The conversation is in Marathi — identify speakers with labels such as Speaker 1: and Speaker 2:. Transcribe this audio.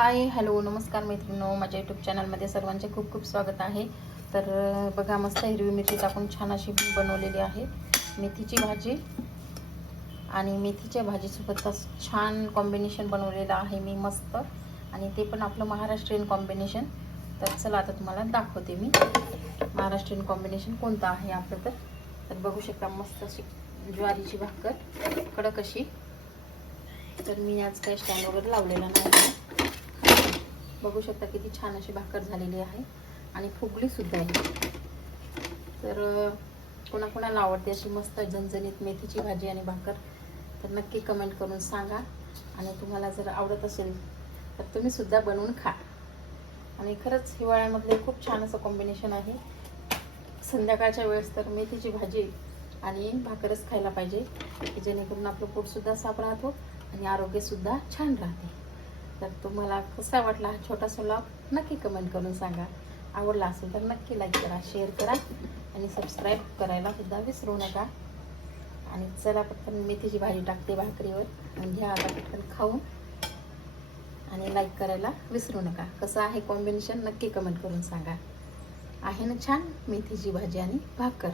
Speaker 1: हाय हॅलो नमस्कार मैत्रिणो. माझ्या यूट्यूब चॅनलमध्ये सर्वांचे खूप खूप स्वागत आहे. तर बघा मस्त हिरवी मिरची टाकून छान अशी बनवलेली आहे. मेथीची भाजी आणि मेथीच्या भाजीसोबत छान कॉम्बिनेशन बनवलेलं आहे मी मस्त. आणि ते पण आपलं महाराष्ट्रीयन कॉम्बिनेशन तर चला आता तुम्हाला दाखवते मी. महाराष्ट्रीयन कॉम्बिनेशन कोणतं आहे आपलं तर? तर बघू शकता मस्त अशी ज्वारीची भाकर कडक अशी. तर मी आज काही स्टँड वगैरे लावलेला नाही बघू शकता किती छान अशी भाकर झालेली आहे आणि फुगली सुद्धा आहे. तर कोणाकोणाला आवडते अशी मस्त झणझणीत मेथीची भाजी आणि भाकर तर नक्की कमेंट करून सांगा. आणि तुम्हाला जर आवडत असेल तर तुम्ही सुद्धा बनवून खा. आणि खरंच हिवाळ्यामधले खूप छान असं कॉम्बिनेशन आहे. संध्याकाळच्या वेळेस तर मेथीची भाजी आणि भाकरच खायला पाहिजे की जेणेकरून आपलं पोटसुद्धा साफ राहतो आणि आरोग्यसुद्धा छान राहते. तर तुम्हाला कसा वाटला हा छोटासा व्लॉग नक्की कमेंट करून सांगा. आवडला असेल तर नक्की लाईक करा शेअर करा आणि सबस्क्राईब करायला सुद्धा विसरू नका. आणि चला पटकन मेथीची भाजी टाकते भाकरीवर. आणि घ्या आता पटकन खाऊन. आणि लाईक करायला विसरू नका. कसं आहे कॉम्बिनेशन नक्की कमेंट करून सांगा. आहे ना छान? मेथीची भाजी आणि भाकर.